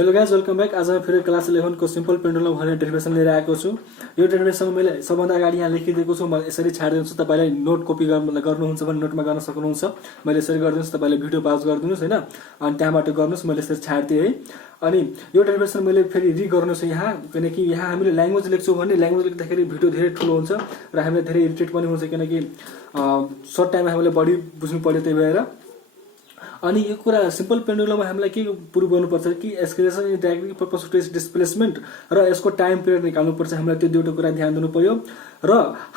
Hello guys, welcome back. आज म फेरि क्लास 11 को सिम्पल पेन्डुलम भन्ने डेरिभेसन लिएर आएको छु। यो डेरिभेसन मैले सबभन्दा अगाडि यहाँ लेखिदिएको छु, म यसरी छाडिदिन्छु। तपाईँलाई नोट कपी गर्नुहुन्छ भने नोटमा गर्न सक्नुहुन्छ। मैले यसरी गरिदिनुहोस्, तपाईँले भिडियो पाज गरिदिनुहोस् होइन, अनि त्यहाँबाट गर्नुहोस्। मैले यसरी छाडिदिएँ है। अनि यो डेरिभेसन मैले फेरि गर्नुहोस् यहाँ, किनकि यहाँ हामीले ल्याङ्ग्वेज लेख्छौँ भने ल्याङ्ग्वेज लेख्दाखेरि भिडियो धेरै ठुलो हुन्छ र हामीलाई धेरै इरिटेट पनि हुन्छ, किनकि सर्ट टाइममा हामीले बढी बुझ्नु पर्यो। त्यही भएर अनि यो कुरा सिम्पल पेन्डुलममा हामीलाई के प्रुभ गर्नुपर्छ कि excretion in directly purpose displacement र यसको टाइम पिरियड निकाल्नुपर्छ। हामीलाई त्यो दुईवटा कुरा ध्यान दिनु पर्यो। र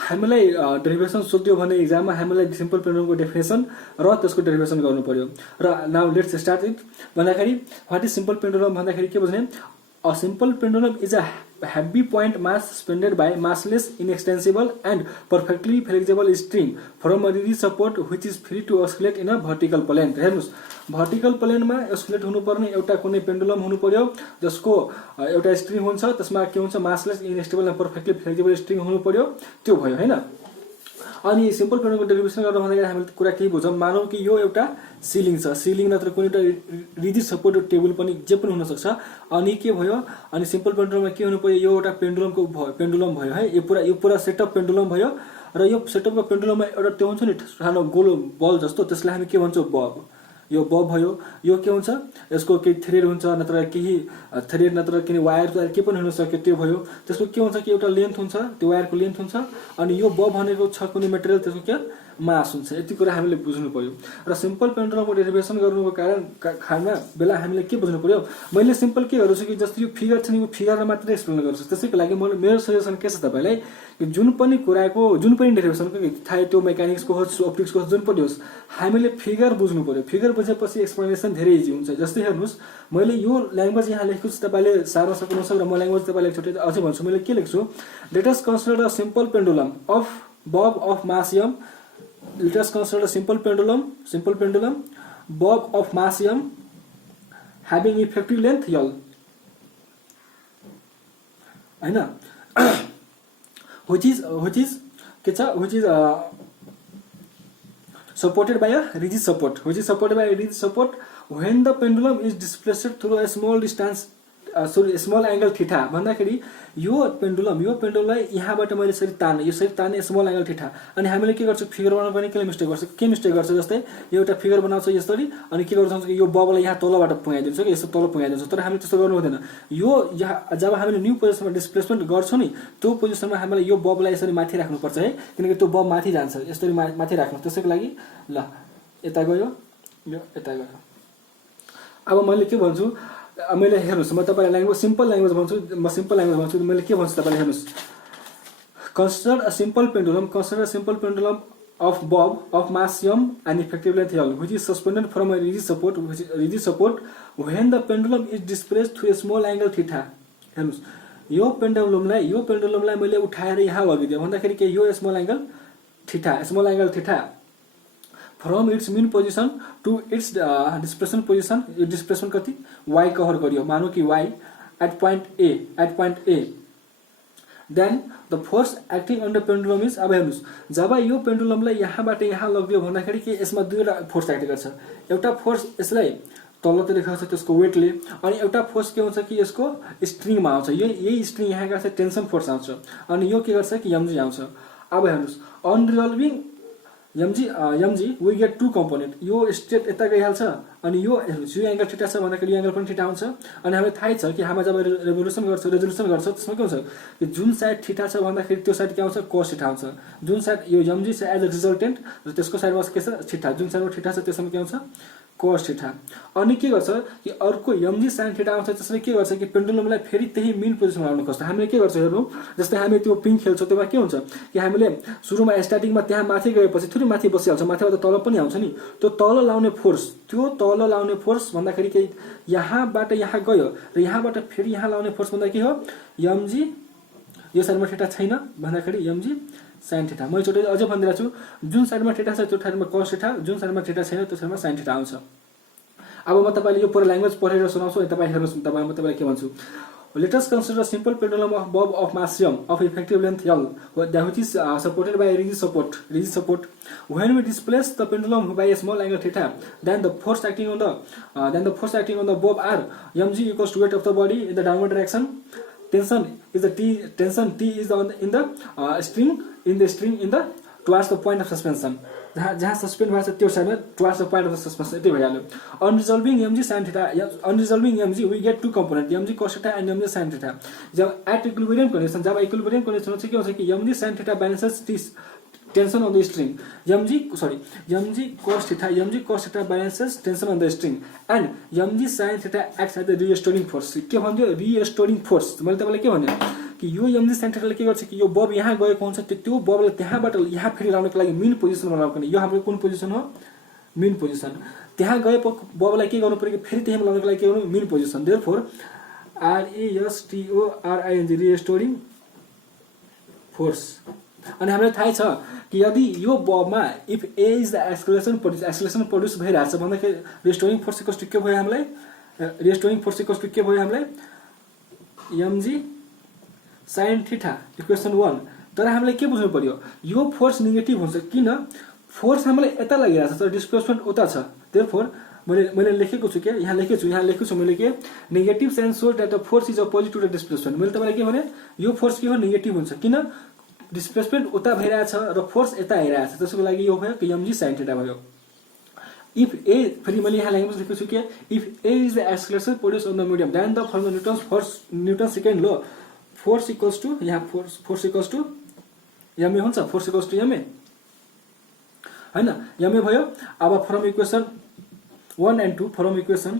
हामीलाई डेरिभेसन सोध्यो भने इक्जाममा हामीलाई सिम्पल पेन्डुलमको डेफिनेसन र त्यसको डेरिभेसन गर्नु पर्यो। र नाउ लेट्स स्टार्ट इट भन्दाखेरि व्हाट इज सिम्पल पेन्डुलम भन्दाखेरि के बुझ्ने, a simple pendulum is a heavy point mass suspended by massless, inextensible and perfectly flexible string from a rigid support which is free to oscillate in a vertical plane। हेर्नुस्, vertical प्लेनमा oscillate हुनुपर्ने एउटा कुनै pendulum हुनु पर्यो जसको एउटा string हुन्छ, त्यसमा के हुन्छ, massless, instable and perfectly flexible string हुनु पर्यो। त्यो भयो हैन। अनि सिम्पल पेन्डुलमको डेरिभेसन गर्न भन्दाखेरि हामीले कुरा के बुझौँ, मानौँ कि यो एउटा सिलिङ छ, सिलिङ नत्र कुनै एउटा रिजिड सपोर्ट टेबल पनि जे पनि हुनसक्छ। अनि के भयो, अनि सिम्पल पेन्डुलममा के हुनु पर्यो, यो एउटा पेन्डुलम भयो है। यो पुरा सेटअप पेन्डुलम भयो। र यो सेटअपको पेन्डुलममा एउटा त्यो हुन्छ नि सानो गोलो बल जस्तो, त्यसलाई हामी के भन्छौँ, बब। यो बब भयो। यो के हुन्छ, यसको केही थ्रेड हुन्छ, नत्र केही थ्रेड नत्र केही वायर के पनि हुन सक्यो, त्यो भयो। त्यसको के हुन्छ कि एउटा लेन्थ हुन्छ, त्यो वायरको लेन्थ हुन्छ। अनि यो बब भनेको छ कुनै मेटेरियल, त्यसको के मास हुन्छ। यति कुरा हामीले बुझ्नु पर्यो। र सिम्पल पेन्डुलमको डेरिभेसन गर्नुको खाना बेला हामीले के बुझ्नु पर्यो, मैले सिम्पल के गर्छु कि जस्तो यो फिगर छ नि, यो फिगरमा मात्रै एक्सप्लेन गर्छु। त्यसैको लागि मेरो सजेसन के छ तपाईँलाई, कि जुन पनि कुराको जुन पनि डेरिभेसनको थाहा त्यो मेकानिक्सको होस्, अप्टिक्सको होस्, जुन पनि होस्, हामीले फिगर बुझ्नु पर्यो। फिगर बुझेपछि एक्सप्लेनेसन धेरै इजी हुन्छ। जस्तै हेर्नुहोस्, मैले यो ल्याङ्ग्वेज यहाँ लेखेको छु, तपाईँले सार्न सक्नुहुन्छ। र म ल्याङ्ग्वेज तपाईँलाई एकचोटि अझै भन्छु। मैले के लेख्छु, let us consider a simple pendulum of bob of mass m। Let us consider a simple pendulum bob of mass m having effective length L, हैन, which is supported by a rigid support when the pendulum is displaced through a small distance, small angle theta भन्दाखेरि यो पेन्डुलमलाई यहाँबाट मैले यसरी ताने, small angle theta. अनि हामीले के गर्छौँ, फिगर बनाउन पनि के मिस्टेक गर्छ, जस्तै यो एउटा फिगर बनाउँछ यसरी, अनि के गर्छौँ कि यो बबलाई यहाँ तलबाट पुगाइदिन्छ कि यसो तल पुगाइदिन्छ। तर हामीले त्यस्तो गर्नु हुँदैन। यो यहाँ जब हामीले न्यू पोजिसनमा डिस्प्लेसमेन्ट गर्छौँ नि, त्यो पोजिसनमा हामीले यो बबलाई यसरी माथि राख्नुपर्छ है, किनकि त्यो बब माथि जान्छ, यसरी माथि राख्नु। त्यसैको लागि ल यता गयो, यो यता गयो। अब मैले के भन्छु, मैले हेर्नुहोस्, म तपाईँलाई सिम्पल ल्याङ्ग्वेज भन्छु। मैले के भन्छु तपाईँले हेर्नुहोस्, consider a simple pendulum of bob of mass m and effective length L which is suspended from a rigid support when the pendulum is displaced through a small angle theta। हेर्नुहोस्, यो पेन्डुलमलाई मैले उठाएर यहाँ लगिदिएँ भन्दाखेरि के, यो small angle theta from its mean position to its displacement position, यो displacement कति y कभर गरियो, मानौ कि y at point A, then the force acting on the pendulum is, अब हेर्नुस्, जब यो पेन्डुलमलाई यहाँबाट यहाँ लगिदियो भन्दाखेरि के यसमा दुईवटा फोर्स एक्ट गर्छ। एउटा फोर्स यसलाई तलतिर देखाउँछ त्यसको वेटले, अनि एउटा फोर्स के हुन्छ कि यसको स्ट्रिङमा आउँछ। यही स्ट्रिङ यहाँ गर्छ, टेन्सन फोर्स आउँछ, अनि यो के गर्छ कि mg आउँछ। अब हेर्नुस्, on resolving mg we get two component, यो स्ट्रेट यता गइहाल्छ, अनि यो हेर्नुस्, यो एंगल थीटा छ भन्दाखेरि यो एंगल पनि थीटा हुन्छ। अनि हामीलाई थाहै छ कि हामी जब रेजोल्युसन गर्छ त्यसमा के हुन्छ कि जुन साइड थीटा छ भन्दाखेरि त्यो साइड के आउँछ, cos थीटा आउँछ। जुन साइड यो mg छ एज अ रिजल्टेन्ट, र त्यसको साइडमा के छ, थीटा। जुन साइडमा थीटा छ त्यसमा के आउँछ, cos थीटा। अनि के गर्छ कि अर्को mg sin थीटा आउँछ। त्यसले के गर्छ कि पेन्डुलमलाई फेरि त्यही मेन पोजिसनमा ल्याउन खोज्छ। हामीले के गर्छ हेर्नु, जस्तै हामी त्यो पिङ खेल्छौँ, त्यसमा के हुन्छ कि हामीले सुरुमा स्टार्टिङमा त्यहाँ माथि गएपछि थोरै माथि बसिहाल्छ, माथिबाट तल पनि आउँछ नि। त्यो तल लाउने फोर्स भन्दाखेरि के, यहाँबाट यहाँ गयो र यहाँबाट फेरि यहाँ लाउने फोर्स भन्दा के हो, mg, यो साइडमा थीटा छैन भन्दाखेरि mg sin थीटा। मैले चोटि अझै भनिदिएको छु, जुन साइडमा थीटा छ त्यो साइडमा cos थीटा, जुन साइडमा थीटा छैन त्यो साइडमा sin थीटा आउँछ। अब म तपाईँले यो पुरा ल्याङ्ग्वेज पढेर सुनाउँछु, अनि तपाईँ हेर्नुहोस्, म तपाईँलाई के भन्छु, Let us consider a simple pendulum of bob of mass m of effective length L, which is supported by a rigid support. When we displace the pendulum by a small angle theta, then the force acting on the bob R, mg equals to weight of the body in the downward direction. Tension T is in the string towards the point of suspension. जहाँ suspend भएको छ त्यो साइडमा towards the point of the suspension यति भइहाल्यो. On resolving mg sin theta, on resolving mg we get two component mg cos theta and mg sin theta. जब at equilibrium condition हुन्छ के हुन्छ कि mg sin theta balances tension on the string, mg cos theta balances tension on the string, and mg sin theta acts as the restoring force. के भन्यो restoring force. मैले तपाईलाई के भने कि यो mg sin theta ले के गर्छ कि यो बब यहाँ गएको हुन्छ त्यो बबले त्यहाँबाट यहाँ फेरि लाउनको लागि मेन पोजिसन बनाउनको लागि यो हाम्रो कुन पोजिसन हो मेन पोजिसन. त्यहाँ गएको बबलाई के गर्नु पर्यो कि फेरि त्यहाँ लाउनको लागि के गर्नु main position. Therefore RESTORING restoring force. अनि हामीलाई थाहा छ कि यदि यो बबमा if A is the acceleration produce भइरहेछ भन्दाखेरि रेस्टोरिङ फोर्स इक्वल्स टु के भयो हामीलाई mg sin थीटा इक्वेसन 1. तर हामीले के बुझ्नु पर्यो यो फोर्स नेगेटिभ हुन्छ किन फोर्स हामीलाई यता लागिरहेछ तर डिस्प्लेसमेन्ट उता छ. देयरफोर मैले लेखेको छु के यहाँ लेखेको छु मैले के negative sign shows that the force is opposite to the displacement. मैले तपाईलाई के भने यो फोर्स के हो नेगेटिभ हुन्छ किन डिस्प्लेसमेन्ट उता भइरहेछ र फोर्स यता आइरहेछ. त्यसको लागि यो भयो कि mg sin थीटा भयो. इफ ए फेरि मैले यहाँ ल्याङ्ग्वेज लेखेको छु के if A is the acceleration produce on the medium then the from the Newton second law force equals to यहाँ फोर्स इक्वल्स टु ma हुन्छ. फोर्स इक्वल्स टु ma हैन ma भयो. अब from equation 1 and 2 from equation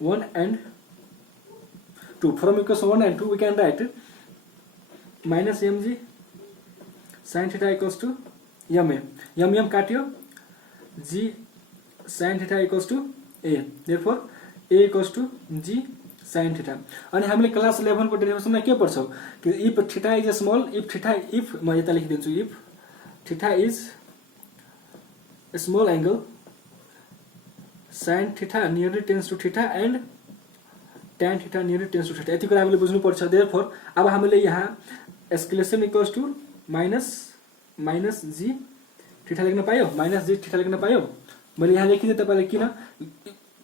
1 and 2 we can write minus mg sin theta equals to ma. m काट्यो g sin theta equals to a. therefore a equals to g sin theta. अनि हामीले class 11 को डेरिभेसनमा के पढ्छौ कि if theta is small if म यता लेखिदिन्छु if theta is a small angle sin theta nearly tends to theta and tan theta nearly tends to theta. यति कुरा हामीले बुझ्नु पर्छ. therefore अब हामीले यहाँ escalation equals to minus g theta लेख्न पायो मैले यहाँ लेखिदिए तपाईलाई किन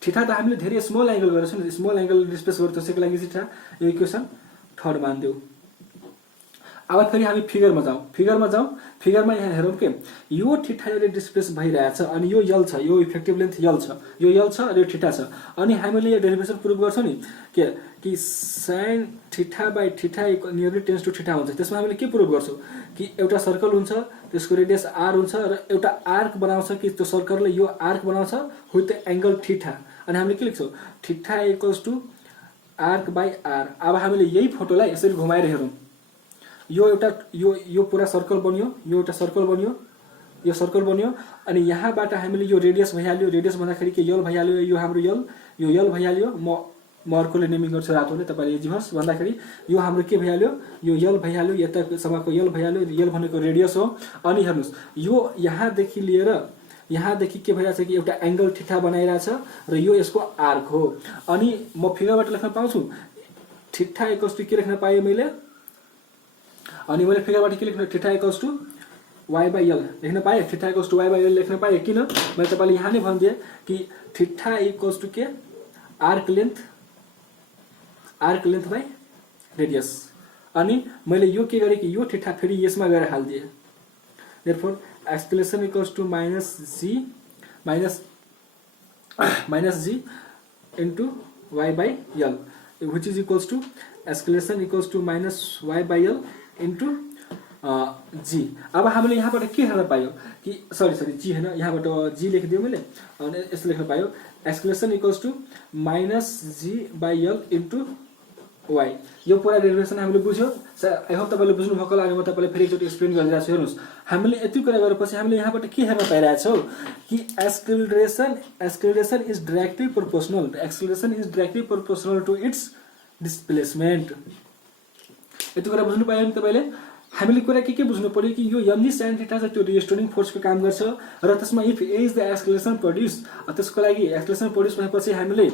थीटा त हामीले धेरै स्मल एंगल गरेछौं नि स्मल एंगल डिस्प्लेस गर्छ त्यसको लागि थीटा यो इक्वेसन 3 मान्दियौ. अब फेरि हामी फिगरमा जाउँ फिगरमा यहाँ हेरौँ के यो थीटा ले डिस्प्लेस भइरहेछ अनि यो यल छ यो इफेक्टिभ लेन्थ यल छ र यो थीटा छ. अनि हामीले यो डेरिभेसन प्रुभ गर्छौं नि कि sin theta by theta nearly tends to theta हुन्छ. त्यसमा हामीले के प्रुभ गर्छौं कि एउटा सर्कल हुन्छ त्यसको रेडियस r हुन्छ र एउटा आर्क बनाउँछ कि त्यो सर्कलले यो आर्क बनाउँछ विथ द एंगल थीटा. अनि हामीले के लेख्छौं theta equals to arc by r. अब हामीले यही फोटोलाई यसरी घुमाएर हेरौँ यो पूरा सर्कल बन्यो यो एउटा सर्कल बन्यो अनि यहाँबाट हामीले यो रेडियस भइहाल्यो. रेडियस भन्दाखेरि के यल भइहाल्यो यो हाम्रो यल भइहाल्यो. म अर्कोले नेमिङ गर्छु रातोले तपाईले जिमस भन्दाखेरि यो हाम्रो के भइहाल्यो यो यल भइहाल्यो यता सम्मको यल भइहाल्यो. यल भनेको रेडियस हो. अनि हेर्नुस् यो यहाँदेखि लिएर यहाँदेखि के भइरहेछ कि एउटा एंगल थीटा बनाइरहेछ र यो यसको आर्क हो. अनि म फिगरबाट लेख्न पाउँछु थीटा इक्वल्स टु के लेख्न पाएँ मैले अनि मैले फिगरबाट के लेख्न theta equals to y by l लेख्न पाएँ. Theta equals to y by l लेख्न पाएँ किन मैले तपाईलाई यहाँ नै भनिदिए कि थीटा इक्वल्स टु के आर्क लेन्थ बाइ रेडियस. अनि मैले यो के गरे कि यो थीटा फेरि यसमा गएर हाल्दिए. therefore acceleration equals to minus g into y by l which is equals to acceleration equals to minus y by l into g. अब हामीले यहाँबाट के हेर्न पायो कि सरी g हैन यहाँबाट g लेखिदियो मैले अनि यसले लेख्न पायो acceleration equals to minus g by l into y. यो पूरा डेरिभेसन हामीले बुझ्यो. आई होप तपाईले बुझ्नु भएको होला. अनि म तपाईलाई फेरि एकचोटी एक्सप्लेन गरिरहेको छु. हेर्नुस् हामीले यति कुरा गरेपछि हामीले यहाँबाट के हेर्न पाइरहेछौं कि acceleration is directly proportional to its displacement. यति कुरा बुझ्नु पायो नि तपाईले. हामीले कुरा के बुझ्नु पर्यो कि यो mg sin थीटा चाहिँ त्यो रिस्टोरिङ फोर्सको काम गर्छ र त्यसमा if a is the acceleration produce त्यसको लागि एक्सेलरेसन प्रोड्युस भएपछि हामीले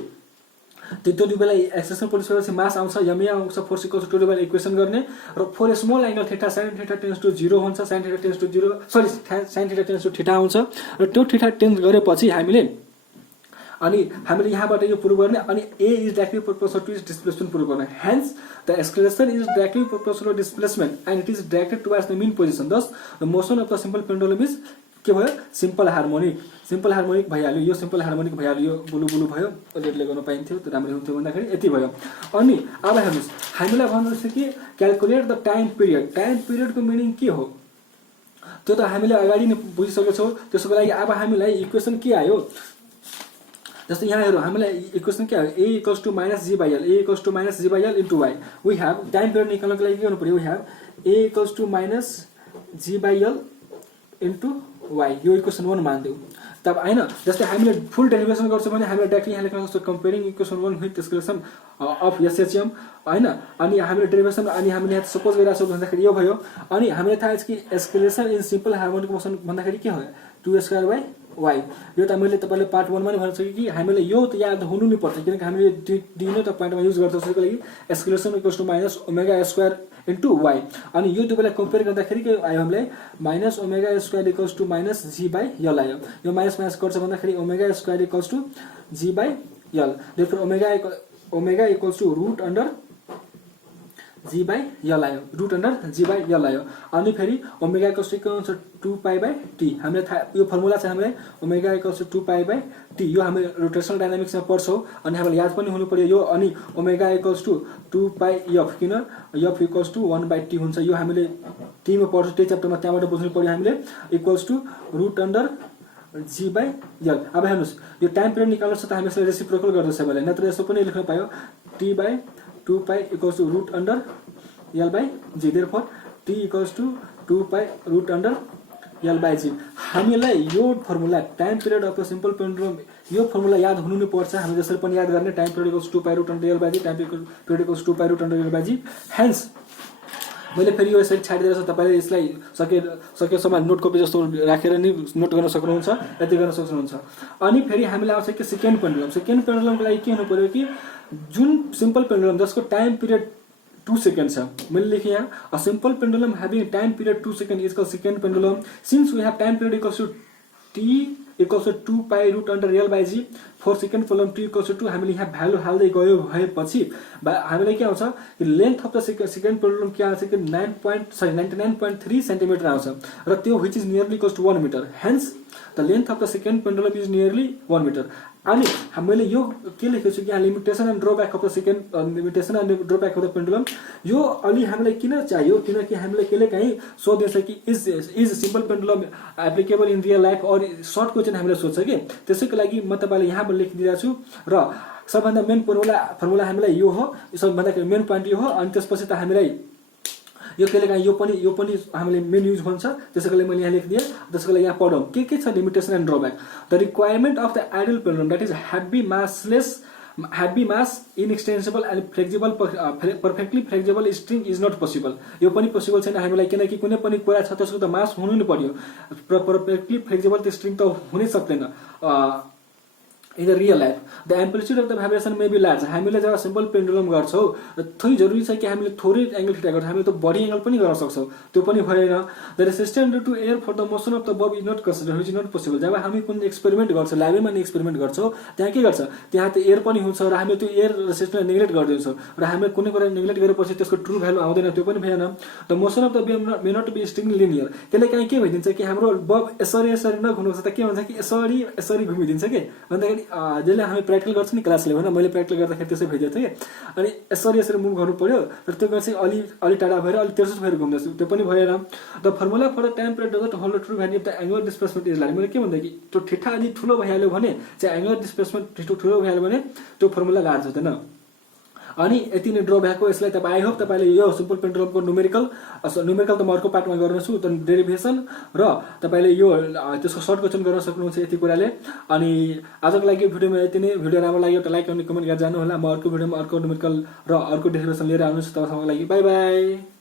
त्यो दुई बेला एक्सेलेरेसन परिसकेपछि मास आउँछ ma आउँछ फोर्स इक्वल्स टु बेला इक्वेसन गर्ने र for small angle theta sin theta tends to 0 हुन्छ sin theta tends to 0 sorry sin theta tends to theta आउँछ र त्यो थीटा टेन्स गरेपछि हामीले यहाँबाट यो प्रुभ गर्ने अनि a is directly proportional to its displacement prove गर्ने hence the acceleration is directly proportional to displacement and it is directed towards the mean position thus the motion of the simple pendulum is के भयो simple harmonic भइहाल्यो यो simple harmonic भइहाल्यो यो blue blue भयो ridley गर्न पाइन्थ्यो त्यो राम्रो हुन्थ्यो भन्दाखेरि यति भयो अनि अब हेर्नुस् हामीलाई भन्नुहुन्छ कि क्याल्कुलेट द टाइम पिरियडको मिनिङ के हो त्यो त हामीले अगाडि नै बुझिसकेको छौँ त्यसको लागि अब हामीलाई इक्वेसन के आयो जस्तै यहाँ हेरौँ हामीलाई इक्वेसन के आयो a equals to minus g by l into y we have time period निकाल्नको लागि के गर्नु पर्यो we have a equals to minus g by l into y यो इक्वेसन 1 मानिदेऊ तब हैन जस्तै हामीले फुल डेरिभेसन गर्छौँ भने हामीले डाइरेक्टली यहाँ लेख्न सक्छौँ comparing equation 1 with expression of SHM हैन अनि हामीले डेरिभेसन अनि हामीले यहाँ सपोज गरिरहेको छौँ भन्दाखेरि यो भयो अनि हामीले थाहा छ कि acceleration in simple harmonic motion भन्दाखेरि के हो 2 बाई वाई यो त मैले तपाईले पार्ट 1 मा नै भनिसकेँ कि हामीले यो त याद हुनु नै पर्छ किनकि हामीले दिनो त पोइन्टमा युज गर्छौँ त्यसको लागि acceleration equals to minus omega square into Y अनि यो दुवैलाई कम्पेयर गर्दाखेरि के आयो हामीलाई minus omega square equals to minus G by L आयो यो माइनस माइनस गर्छ भन्दाखेरि omega square equals to G by L therefore omega equals to root under G by L आयो root under G by L आयो अनि फेरि omega equals to 2 pi by T हामीले यो फर्मुला चाहिँ हामीले omega equals to 2 pi by t यो हामीले रोटेशनल डायनामिक्समा पढ्छौँ अनि हामीले याद पनि हुनु पर्यो यो अनि omega equals to 2 pi F किन F equals to 1 by T हुन्छ यो हामीले टी मा पढ्छौँ त्यही च्याप्टरमा त्यहाँबाट बुझ्नु पर्यो हामीले equals to root under G by l अब हेर्नुस् यो टाइम पिरियड निकाल्नु छ त हामी यसलाई रेसिप्रोकल गर्दैछ भने नत्र यसो पनि लेख्न पायो T by 2 pi equals to root under L by G therefore T equals to 2 pi root under L by G हामीलाई यो formula time period of the simple pendulum यो फर्मुला याद हुनु नै पर्छ हामी जसरी पनि याद गर्ने time period equals 2 pi root under L by G time period equals 2 pi root under L by G hence मैले फेरि यो यसरी छाडिदिएर छ तपाईले यसलाई सकेसम्म नोट कपी जस्तो राखेर नि नोट गर्न सक्नुहुन्छ यति गर्न सक्नुहुन्छ अनि फेरि हामीले आउँछ कि सेकेन्ड पेन्डुलमको लागि के हुनु पर्यो कि जुन सिम्पल पेन्डुलम जसको टाइम पिरियड 2 सेकेन्ड छ मैले लेखेँ यहाँ a simple pendulum having time period 2 second is called second pendulum since we have time period equals to t equals to 2 pi root under L by g for second pendulum t equals to हामीले यहाँ value हाल्दै गयो भएपछि हामीलाई के आउँछ कि length of the second pendulum के आउँछ कि 99.3 सेन्टिमिटर आउँछ र त्यो which is nearly equals to 1 metre hence the length of the second pendulum is nearly 1 metre अनि मैले यो के लेखेको छु कि यहाँ limitation and drawback of the second limitation and drawback of the pendulum यो अलि हामीलाई किन चाहियो किनकि हामीले कहिले काहीँ सोध्दैछ कि is simple pendulum applicable in real life और सर्ट क्वेसन हामीले सोध्छ कि त्यसैको लागि म तपाईँलाई यहाँ लेखिदिएको छु र सबभन्दा मेन फर्मुला हामीलाई यो हो सबभन्दा मेन पोइन्ट यो हो अनि त्यसपछि त हामीलाई यो कहिले काहीँ यो पनि हामीले मेन युज हुन्छ त्यसैको लागि मैले यहाँ लेखिदिएँ त्यसको लागि यहाँ पढौँ के छ limitation and drawback the requirement of the ideal pendulum that is heavy mass inextensible and flexible perfectly flexible string is not possible यो पनि पोसिबल छैन हामीलाई किनकि कुनै पनि कुरा छ त्यसको त मास हुनु नै पर्यो perfectly flexible त्यो स्ट्रिङ त हुनै सक्दैन in the real life the amplitude of the vibration may be large हामीले जब सिम्पल पेन्डुलम गर्छौं थोरै जरुरी छ कि हामीले थोरै एंगल थीटा गर्छौं हामीले त बडी एंगल पनि गर्न सक्छौं त्यो पनि भएन the resistance due to air for the motion of the bob is not considered which is not possible जब हामी कुनै एक्सपेरिमेन्ट गर्छौं ल्याबमा नि एक्सपेरिमेन्ट गर्छौं त्यहाँ के गर्छ त्यहाँ त एयर पनि हुन्छ र हामीले त्यो एयर रेसिस्टेन्सलाई नेग्लेक्ट गर्दैछौं र हामीले कुनै कुरा नेग्लेक्ट गरेपछि त्यसको ट्रु भ्यालु आउँदैन त्यो पनि भएन द मोसन अफ द बब मे नट बी स्ट्रिक्टली लिनियर त्यसले काहे के भइदिन्छ कि हाम्रो बब यसरी नघुम्नु सक्छ त के हुन्छ कि यसरी घुमिदिन्छ के भन्दाखेरि जहिले हामी प्र्याक्टिकल गर्छ नि क्लास 11 मैले प्र्याक्टिकल गर्दाखेरि त्यसै भइदियो थियो अनि यसरी मुभ गर्नु पर्यो र त्यो गर्छ अलि टाढा भएर अलि तेर्सो भएर घुम्दैछु त्यो पनि भएन the formula for the time period does not hold true value of the angular displacement is like मैले के भन्दै कि त्यो थीटा अलि ठुलो भइहाल्यो भने चाहिँ एंगुलर डिस्प्लेसमेन्ट ठुलो भइहाल्यो भने त्यो फर्मुला लार्ज हुँदैन अनि यति नै ड्र भएको यसलाई तपाईँ आई होप तपाईले यो सिम्पल पेन्डुलमको न्युमेरिकल त म अर्को पार्टमा गर्नेछु त डेरिभेसन र तपाईले यो त्यसको सर्ट क्वेशन गर्न सक्नुहुन्छ यति कुराले अनि आजको लागि भिडियोमा यति नै भिडियो राम्रो लाग्यो त लाइक अनि कमेन्ट गरेर जानु होला म अर्को भिडियोमा अर्को न्युमेरिकल र अर्को डेरिभेसन लिएर आउनेछु तपाईहरुको लागि बाइ बाइ